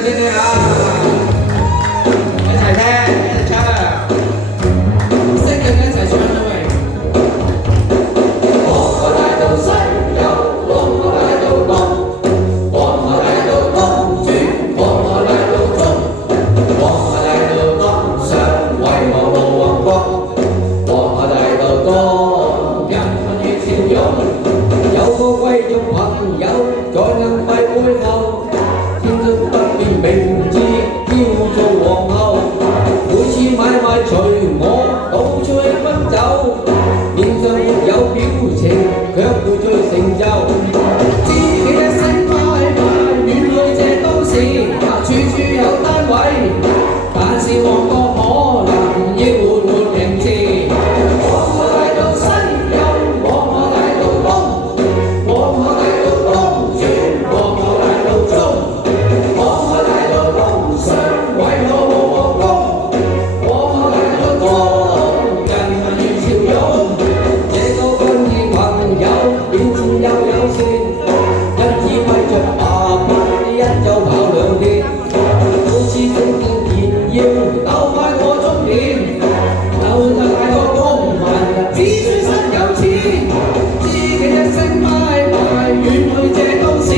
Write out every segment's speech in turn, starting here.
嘅先聽下，一齊聽，一齊唱，識嘅一齊唱啦喂！黃河大道西遊，黃河大道東，黃河大道東轉，黃河大道中，黃河大道東上，為何冇王國？黃河大道東，人民如潮湧，有個貴族朋友在銀幣背後。名字叫做皇后，每次買賣隨我到處去奔走，面上沒有表情，卻會最成就。知己一聲拜拜，遠去這都市，處處有單位，但是旺角可能要換換名字。黃河大道西遊，黃河大道東，黃河大道東轉，黃河大道中。上為何冇王國？黃河大道東，人民如潮湧。這個軍營朋友面前又有線，因此揮着下巴一早跑兩遍，每次整件田要鬥快過終點，就像大個公民只算身有錢，知己一聲拜拜，遠去這都市。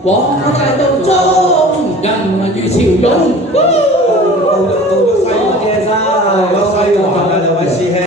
黃河大道中，人民如潮湧。